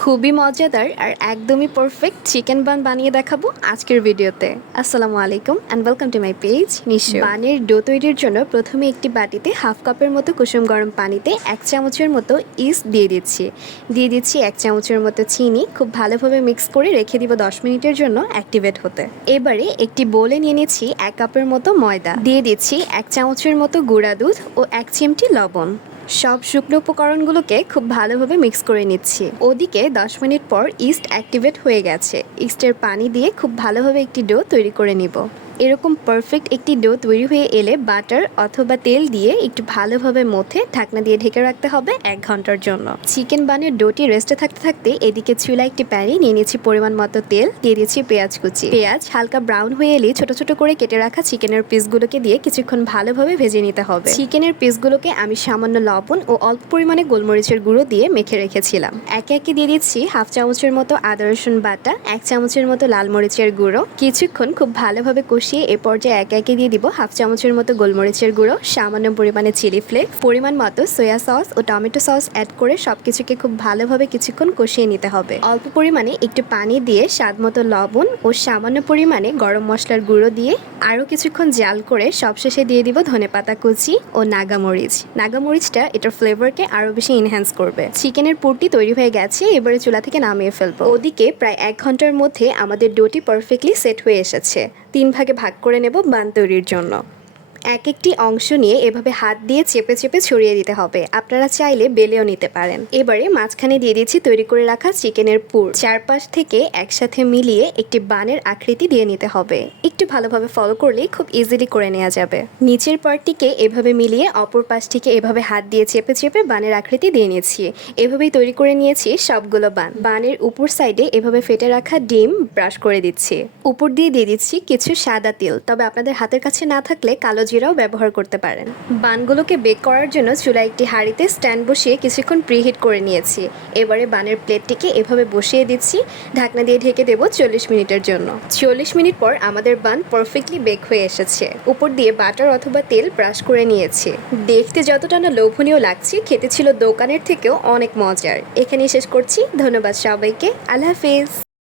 খুবই মজাদার আর একদমই পারফেক্ট চিকেন বান বানিয়ে দেখাবো আজকের ভিডিওতে। আসসালামু আলাইকুম and welcome to my page নিশ্চয় বানের ডো তৈরির জন্য প্রথমে একটি বাটিতে হাফ কাপের মতো কুসুম গরম পানিতে এক চামচের মতো ইস্ট দিয়ে দিচ্ছি। দিয়ে দিচ্ছি এক চামচের মতো চিনি খুব ভালোভাবে মিক্স করে রেখে দিব দশ মিনিটের জন্য অ্যাক্টিভেট হতে। এবারে একটি বোলে নিয়ে নিচ্ছি এক কাপের মতো ময়দা। দিয়ে দিচ্ছি এক চামচের মতো গুঁড়া দুধ ও এক চিমটি লবণ। সব শুকনো উপকরণগুলোকে খুব ভালোভাবে মিক্স করে নিচ্ছি। ওদিকে দশ মিনিট পর ইস্ট অ্যাক্টিভেট হয়ে গেছে। ইস্টের পানি দিয়ে খুব ভালোভাবে একটি ডো তৈরি করে নিব। এরকম পারফেক্ট একটি ডো তৈরি হয়ে এলে বাটার অথবা তেল দিয়ে একটু ভালোভাবে মথে ঢাকনা দিয়ে ঢেকে রাখতে হবে এক ঘণ্টার জন্য। চিকেন বানের ডোটি রেস্টে থাকতে থাকতে এদিকে চুলা একটি প্যানে নিয়ে নিয়েছি পরিমাণ মতো তেল, দিয়ে দিয়েছি পেঁয়াজ কুচি। পেঁয়াজ হালকা ব্রাউন হয়ে এলে ছোট ছোট করে কেটে রাখা চিকেনের পিসগুলোকে দিয়ে কিছুক্ষণ ভালোভাবে ভেজে নিতে হবে। চিকেনের পিসগুলোকে আমি সামান্য লবণ ও অল্প পরিমাণে গোলমরিচের গুঁড়ো দিয়ে মেখে রেখেছিলাম। একে একে দিয়ে দিচ্ছি হাফ চামচের মতো আদা রসুন বাটা, এক চামচের মতো লাল মরিচের গুঁড়ো। কিছুক্ষণ খুব ভালোভাবে কষিয়ে এ পর্যায়ে একে একে দিয়ে দিব হাফ চামচের মতো গোলমরিচের গুঁড়ো, সামান্য পরিমাণে চিলি ফ্লেক্স, পরিমাণ মতো সয়া সস ও টমেটো সস অ্যাড করে সব কিছুকে খুব ভালোভাবে কিছুক্ষণ কষিয়ে নিতে হবে। অল্প পরিমাণে একটু পানি দিয়ে স্বাদ মতো লবণ ও সামান্য পরিমাণে গরম মশলার গুঁড়ো দিয়ে আরও কিছুক্ষণ জাল করে সবশেষে দিয়ে দিব ধনেপাতা কুচি ও নাগামরিচ। নাগামরিচটা এটার ফ্লেভারকে আরও বেশি এনহ্যান্স করবে। চিকেনের পুরটি তৈরি হয়ে গেছে, এবারে চুলা থেকে নামিয়ে ফেলব। ওদিকে প্রায় এক ঘণ্টার মধ্যে আমাদের ডোটি পারফেক্টলি সেট হয়ে এসেছে। তিন ভাগে ভাগ করে নেব বান তৈরির জন্য। এক একটি অংশ নিয়ে এভাবে হাত দিয়ে চেপে চেপে ছড়িয়ে দিতে হবে। আপনারা চাইলে বেলেও নিতে পারেন। এবারে মাঝখানে দিয়ে দিচ্ছি তৈরি করে রাখা চিকেনের পুর। চারপাশ থেকে একসাথে মিলিয়ে একটি বানের আকৃতি দিয়ে নিতে হবে। একটু ভালোভাবে ফলো করলেই খুব ইজিলি করে নেওয়া যাবে। নিচের পার্টটিকে এভাবে মিলিয়ে অপর পাশটিকে এভাবে হাত দিয়ে চেপে চেপে বানের আকৃতি দিয়ে নিয়েছি এভাবেই তৈরি করে নিয়েছি সবগুলো বান। বানের উপর সাইডে এভাবে ফেটে রাখা ডিম ব্রাশ করে দিচ্ছি। উপর দিয়ে দিয়ে দিচ্ছি কিছু সাদা তেল। তবে আপনাদের হাতের কাছে না থাকলে কালো জিরাও ব্যবহার করতে পারেন। বানগুলোকে বেক করার জন্য চুলায় একটি হাঁড়িতে স্ট্যান্ড বসিয়ে কিছুক্ষণ প্রিহিট করে নিয়েছি। এবারে বানের প্লেটটিকে এভাবে বসিয়ে দিচ্ছি। ঢাকনা দিয়ে ঢেকে দেবো চল্লিশ মিনিটের জন্য। চল্লিশ মিনিট পর আমাদের বান পারফেক্টলি বেক হয়ে এসেছে। উপর দিয়ে বাটার অথবা তেল ব্রাশ করে নিয়েছি। দেখতে যতটা না লোভনীয় লাগছে, খেতে ছিল দোকানের থেকেও অনেক মজার। এখানেই শেষ করছি। ধন্যবাদ সবাইকে। আল্লাহ হাফিজ।